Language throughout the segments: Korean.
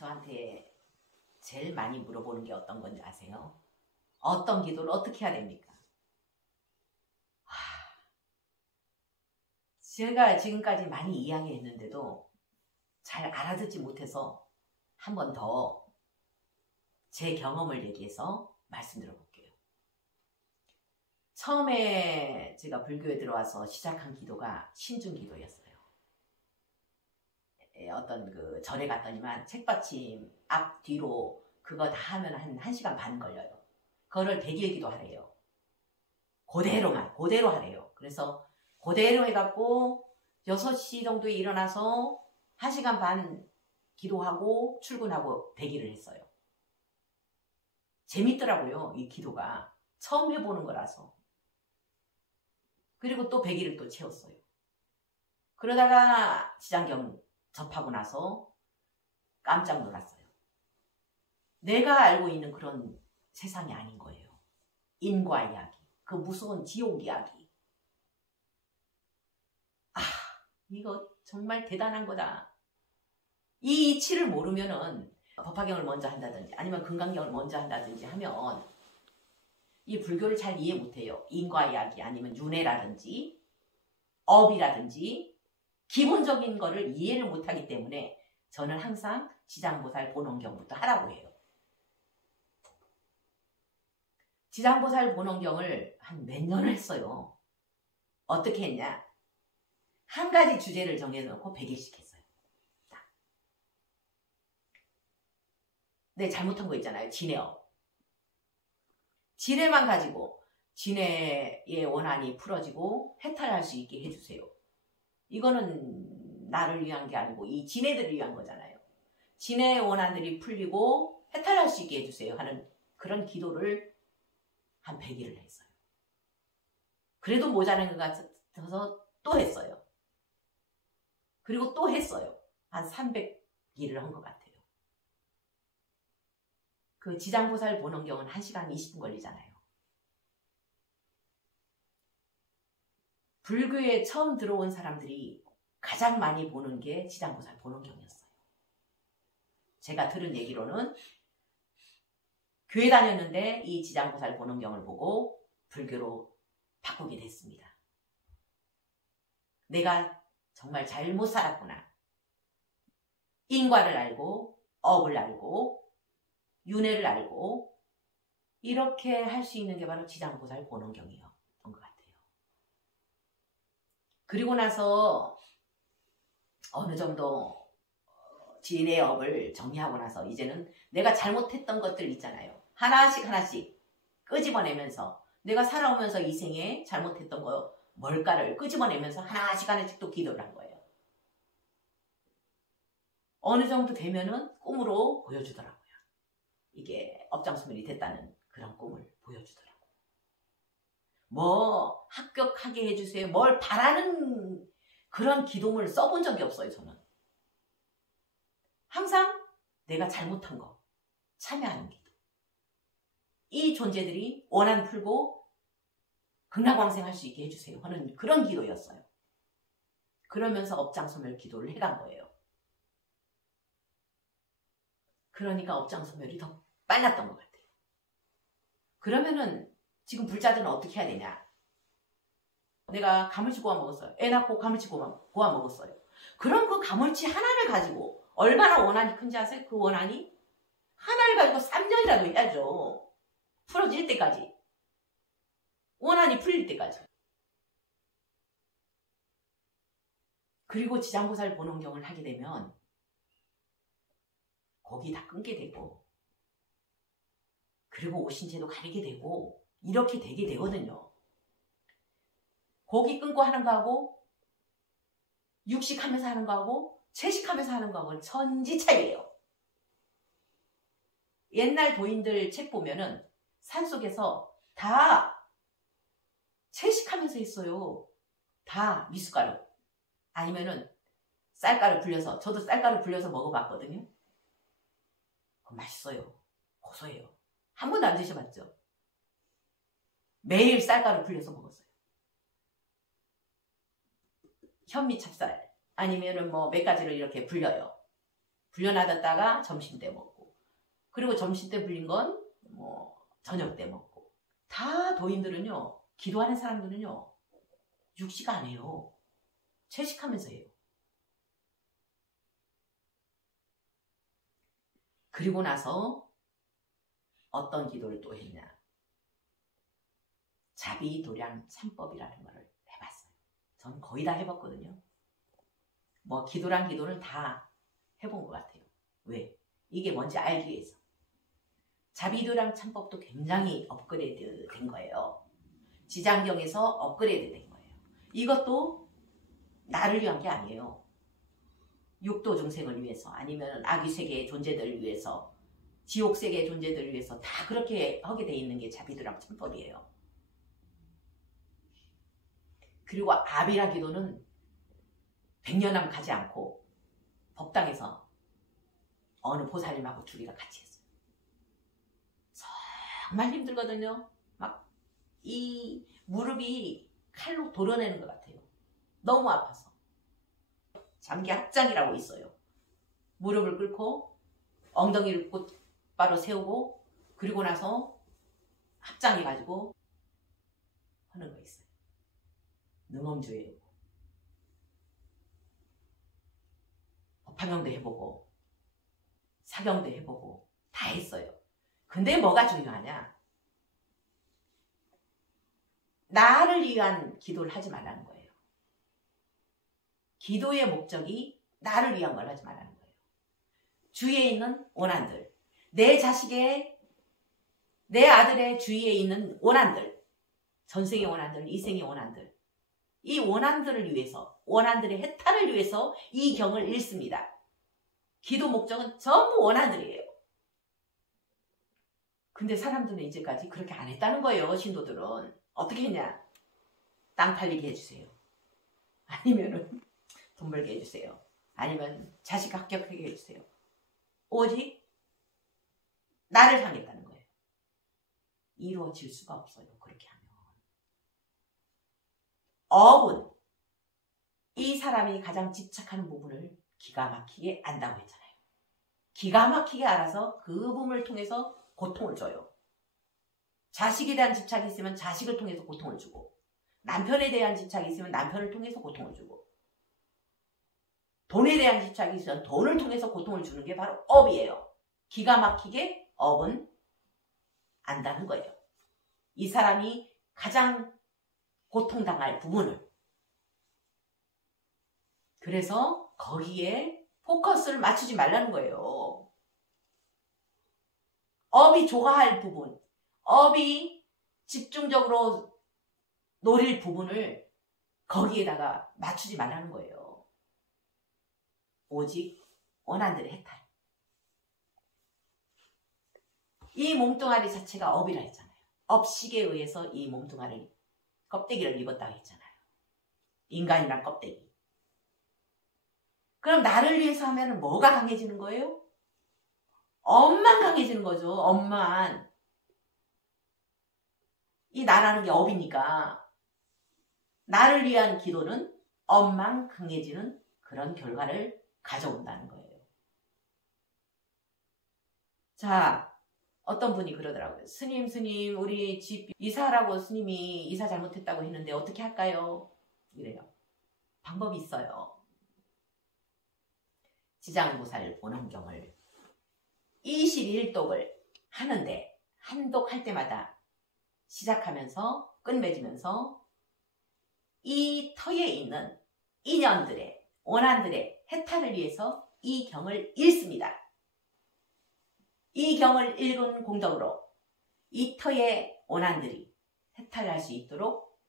저한테 제일 많이 물어보는 게 어떤 건지 아세요? 어떤 기도를 어떻게 해야 됩니까? 제가 지금까지 많이 이야기했는데도 잘 알아듣지 못해서 한 번 더 제 경험을 얘기해서 말씀드려볼게요. 처음에 제가 불교에 들어와서 시작한 기도가 신중기도였어요. 어떤 그 절에 갔더니만 책받침 앞, 뒤로 그거 다 하면 한 1시간 반 걸려요. 그거를 100일 기도하래요. 그대로 하래요. 그래서 그대로 해갖고 6시 정도에 일어나서 1시간 반 기도하고 출근하고 100일을 했어요. 재밌더라고요, 이 기도가. 처음 해보는 거라서. 그리고 또 100일을 또 채웠어요. 그러다가 지장경 접하고 나서 깜짝 놀랐어요. 내가 알고 있는 그런 세상이 아닌 거예요. 인과 이야기, 그 무서운 지옥 이야기. 이거 정말 대단한 거다. 이 이치를 모르면은 법화경을 먼저 한다든지 아니면 금강경을 먼저 한다든지 하면 이 불교를 잘 이해 못해요. 인과 이야기 아니면 윤회라든지 업이라든지 기본적인 거를 이해를 못하기 때문에 저는 항상 지장보살 본원경부터 하라고 해요. 지장보살 본원경을 한 몇 년을 했어요. 어떻게 했냐? 한 가지 주제를 정해놓고 100일씩 했어요. 네, 잘못한 거 있잖아요. 진해업. 진해만 가지고 진해의 원한이 풀어지고 해탈할 수 있게 해주세요. 이거는 나를 위한 게 아니고 이 진해들을 위한 거잖아요. 진해의 원한들이 풀리고 해탈할 수 있게 해주세요 하는 그런 기도를 한 100일을 했어요. 그래도 모자란 것 같아서 또 했어요. 그리고 또 했어요. 한 300일을 한 것 같아요. 그 지장보살 본원경은 1시간 20분 걸리잖아요. 불교에 처음 들어온 사람들이 가장 많이 보는 게 지장보살 본원경이었어요. 제가 들은 얘기로는 교회 다녔는데 이 지장보살 본원경을 보고 불교로 바꾸게 됐습니다. 내가 정말 잘못 살았구나. 인과를 알고 업을 알고 윤회를 알고 이렇게 할 수 있는 게 바로 지장보살 본원경이었던 것 같아요. 그리고 나서 어느 정도 진의 업을 정리하고 나서 이제는 내가 잘못했던 것들 있잖아요. 하나씩 끄집어내면서 내가 살아오면서 이 생에 잘못했던 거 뭘까를 끄집어내면서 하나씩 또 기도를 한 거예요. 어느 정도 되면은 꿈으로 보여주더라고요. 이게 업장소멸이 됐다는 그런 꿈을 보여주더라고요. 뭐 합격하게 해주세요. 뭘 바라는 그런 기도문을 써본 적이 없어요. 저는. 항상 내가 잘못한 거 참여하는 기도. 이 존재들이 원한 풀고 극락왕생할 수 있게 해주세요 하는 그런 기도였어요. 그러면서 업장소멸 기도를 해간 거예요. 그러니까 업장소멸이 더 빨랐던 것 같아요. 그러면은 지금 불자들은 어떻게 해야 되냐? 내가 가물치 구워 먹었어요. 애 낳고 가물치 구워 먹었어요. 그럼 그 가물치 하나를 가지고 얼마나 원한이 큰지 아세요? 그 원한이 하나를 가지고 3년이라도 해야죠. 풀어질 때까지. 원한이 풀릴 때까지. 그리고 지장보살 본원경을 하게 되면 거기 다 끊게 되고 그리고 오신제도 가리게 되고 이렇게 되게 되거든요. 고기 끊고 하는 거하고 육식하면서 하는 거하고 채식하면서 하는 거하고는 천지 차이예요. 옛날 도인들 책 보면은 산속에서 다 채식하면서 했어요. 다 미숫가루 아니면은 쌀가루 불려서 저도 쌀가루 불려서 먹어봤거든요. 맛있어요. 고소해요. 한 번도 안 드셔봤죠? 매일 쌀가루 불려서 먹었어요. 현미 찹쌀 아니면은 뭐 몇 가지를 이렇게 불려요. 불려놔뒀다가 점심때 먹고, 그리고 점심때 불린 건 뭐 저녁때 먹고. 다 도인들은요, 기도하는 사람들은요, 육식 안 해요. 채식하면서 해요. 그리고 나서 어떤 기도를 또 했냐. 자비도량 참법이라는 걸 해봤어요. 전 거의 다 해봤거든요. 뭐 기도란 기도는 다 해본 것 같아요. 왜? 이게 뭔지 알기 위해서. 자비도량 참법도 굉장히 업그레이드 된 거예요. 지장경에서 업그레이드 된 거예요. 이것도 나를 위한 게 아니에요. 육도 중생을 위해서, 아니면 아귀세계의 존재들을 위해서, 지옥세계의 존재들을 위해서 다 그렇게 하게 돼 있는 게 자비도량 참법이에요. 그리고 아비라 기도는 100년남 가지 않고 법당에서 어느 보살님하고 둘이가 같이 했어요. 정말 힘들거든요. 막 이 무릎이 칼로 도려내는 것 같아요. 너무 아파서. 장기 합장이라고 있어요. 무릎을 꿇고 엉덩이를 곧바로 세우고, 그리고 나서 합장해가지고 하는 거 있어요. 능엄주예요. 법화경도 해보고 사경도 해보고 다 했어요. 근데 뭐가 중요하냐? 나를 위한 기도를 하지 말라는 거예요. 기도의 목적이 나를 위한 걸 하지 말라는 거예요. 주위에 있는 원한들, 내 자식의, 내 아들의 주위에 있는 원한들, 전생의 원한들, 이생의 원한들, 이 원한들을 위해서, 원한들의 해탈을 위해서 이 경을 읽습니다. 기도 목적은 전부 원한들이에요. 근데 사람들은 이제까지 그렇게 안 했다는 거예요. 신도들은. 어떻게 했냐? 땅 팔리게 해주세요. 아니면은 돈 벌게 해주세요. 아니면 자식 합격하게 해주세요. 오직 나를 향했다는 거예요. 이루어질 수가 없어요. 그렇게 하면. 업은 이 사람이 가장 집착하는 부분을 기가 막히게 안다고 했잖아요. 기가 막히게 알아서 그 부분을 통해서 고통을 줘요. 자식에 대한 집착이 있으면 자식을 통해서 고통을 주고, 남편에 대한 집착이 있으면 남편을 통해서 고통을 주고, 돈에 대한 집착이 있으면 돈을 통해서 고통을 주는 게 바로 업이에요. 기가 막히게 업은 안다는 거예요. 이 사람이 가장 고통당할 부분을. 그래서 거기에 포커스를 맞추지 말라는 거예요. 업이 좋아할 부분, 업이 집중적으로 노릴 부분을 거기에다가 맞추지 말라는 거예요. 오직 원한들의 해탈. 이 몸뚱아리 자체가 업이라 했잖아요. 업식에 의해서 이 몸뚱아리 껍데기를 입었다고 했잖아요. 인간이란 껍데기. 그럼 나를 위해서 하면 뭐가 강해지는 거예요? 업만 강해지는 거죠. 업만. 이 나라는 게 업이니까 나를 위한 기도는 업만 강해지는 그런 결과를 가져온다는 거예요. 자, 어떤 분이 그러더라고요. 스님, 우리 집 이사하라고 스님이 이사 잘못했다고 했는데 어떻게 할까요? 이래요. 방법이 있어요. 지장보살 원원경을 21독을 하는데, 한 독 할 때마다 시작하면서 끝맺으면서 이 터에 있는 인연들의, 원한들의 해탈을 위해서 이 경을 읽습니다. 이 경을 읽은 공덕으로 이 터의 원한들이 해탈할 수 있도록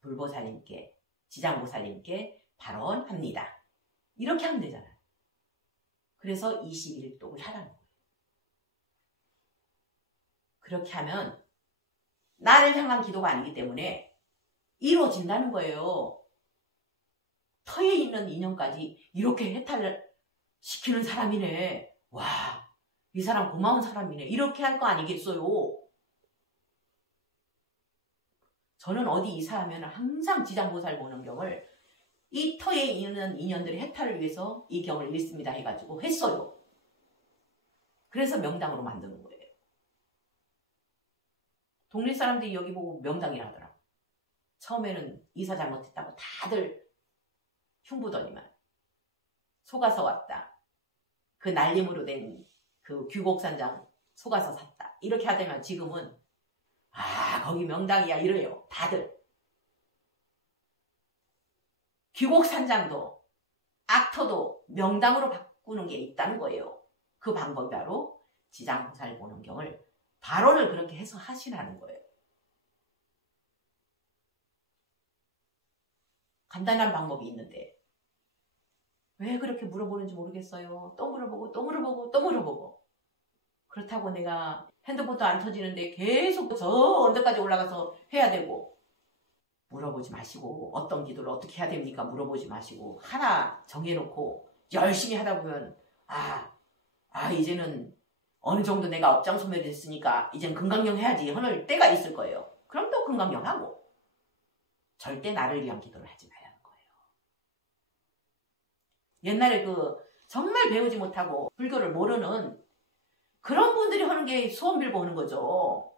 불보살님께, 지장보살님께 발언합니다. 이렇게 하면 되잖아요. 그래서 21독을 하라는 거예요. 그렇게 하면 나를 향한 기도가 아니기 때문에 이루어진다는 거예요. 터에 있는 인연까지 이렇게 해탈을 시키는 사람이네. 와, 이 사람 고마운 사람이네. 이렇게 할 거 아니겠어요? 저는 어디 이사하면 항상 지장보살 보는 경을 이 터에 있는 인연들의 해탈을 위해서 이 경을 읽습니다 해가지고 했어요. 그래서 명당으로 만드는 거예요. 동네 사람들이 여기 보고 명당이라 하더라고. 처음에는 이사 잘못했다고 다들 흉보더니만 속아서 왔다. 그 날림으로 된 그 귀곡산장 속아서 샀다. 이렇게 하다면 지금은 거기 명당이야 이래요. 다들. 귀곡산장도 악터도 명당으로 바꾸는 게 있다는 거예요. 그 방법이 바로 지장보살보능경을 발언을 그렇게 해서 하시라는 거예요. 간단한 방법이 있는데 왜 그렇게 물어보는지 모르겠어요. 또 물어보고 또 물어보고 또 물어보고. 그렇다고 내가 핸드폰도 안 터지는데 계속 저 언덕까지 올라가서 해야 되고. 물어보지 마시고 어떤 기도를 어떻게 해야 됩니까? 물어보지 마시고 하나 정해놓고 열심히 하다 보면 이제는 어느 정도 내가 업장 소멸됐으니까 이젠 금강경 해야지 하는 때가 있을 거예요. 그럼 또 금강경 하고. 절대 나를 위한 기도를 하지 말라는 거예요. 옛날에 정말 배우지 못하고 불교를 모르는 그런 분들이 하는 게 소원 빌고 하는 거죠.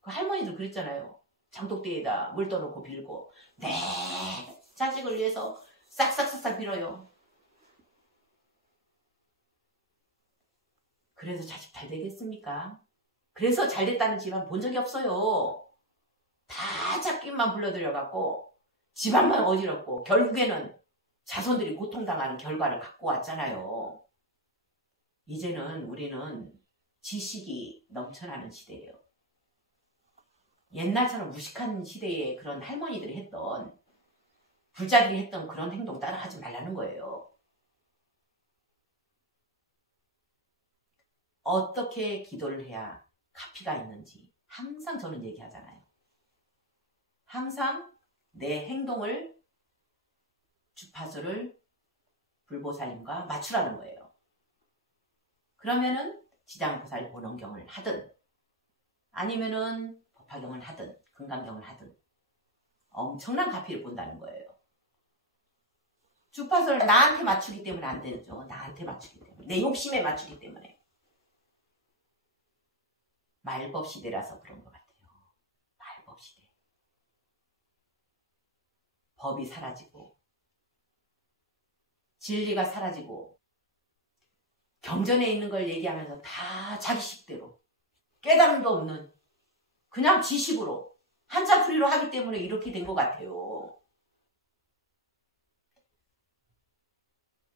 그 할머니들 그랬잖아요. 장독대에다 물 떠놓고 빌고 자식을 위해서 싹싹싹싹 빌어요. 그래서 자식 잘 되겠습니까? 그래서 잘 됐다는 집안 본 적이 없어요. 다 잡기만 불러들여갖고 집안만 어지럽고 결국에는 자손들이 고통당하는 결과를 갖고 왔잖아요. 이제는 우리는 지식이 넘쳐나는 시대예요. 옛날처럼 무식한 시대에 그런 할머니들이 했던 불자들이 했던 그런 행동 따라 하지 말라는 거예요. 어떻게 기도를 해야 가피가 있는지 항상 저는 얘기하잖아요. 항상 내 행동을 주파수를 불보살님과 맞추라는 거예요. 그러면은 지장보살 보능경을 하든 아니면은 법화경을 하든 금강경을 하든 엄청난 가피를 본다는 거예요. 주파수를 나한테 맞추기 때문에 안 되죠. 나한테 맞추기 때문에. 내 욕심에 맞추기 때문에. 말법 시대라서 그런 것 같아요. 말법 시대. 법이 사라지고 진리가 사라지고 경전에 있는 걸 얘기하면서 다 자기식대로 깨달음도 없는 그냥 지식으로 한자풀이로 하기 때문에 이렇게 된 것 같아요.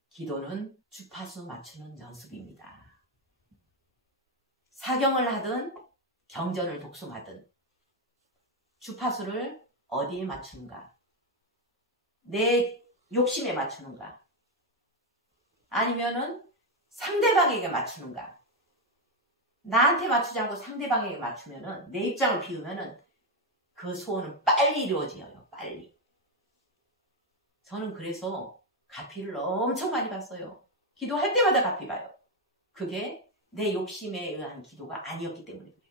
기도는 주파수 맞추는 연습입니다. 사경을 하든 경전을 독송하든 주파수를 어디에 맞추는가? 내 욕심에 맞추는가? 아니면은 상대방에게 맞추는가? 나한테 맞추지 않고 상대방에게 맞추면은 내 입장을 비우면은 그 소원은 빨리 이루어져요. 빨리. 저는 그래서 가피를 엄청 많이 봤어요. 기도할 때마다 가피 봐요. 그게 내 욕심에 의한 기도가 아니었기 때문에 그래요.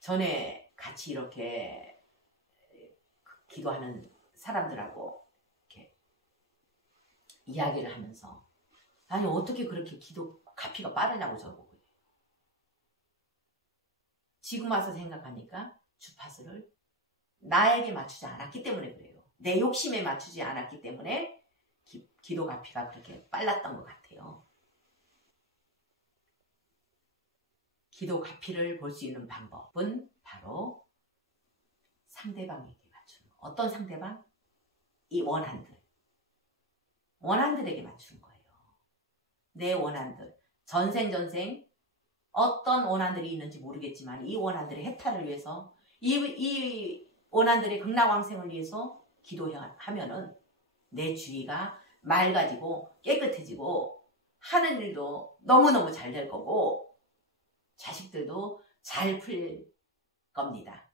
전에 같이 이렇게 기도하는 사람들하고 이렇게 이야기를 하면서 아니 어떻게 그렇게 기도 가피가 빠르냐고 저보고 그래요. 지금 와서 생각하니까 주파수를 나에게 맞추지 않았기 때문에 그래요. 내 욕심에 맞추지 않았기 때문에 기도 가피가 그렇게 빨랐던 것 같아요. 기도 가피를 볼 수 있는 방법은 바로 상대방에게 맞추는 거. 어떤 상대방? 이 원한들. 원한들에게 맞추는 거예요. 내 원한들. 전생 어떤 원한들이 있는지 모르겠지만 이 원한들의 해탈을 위해서 이 원한들의 극락왕생을 위해서 기도하면은 내 주위가 맑아지고 깨끗해지고 하는 일도 너무너무 잘 될 거고 자식들도 잘 풀 겁니다.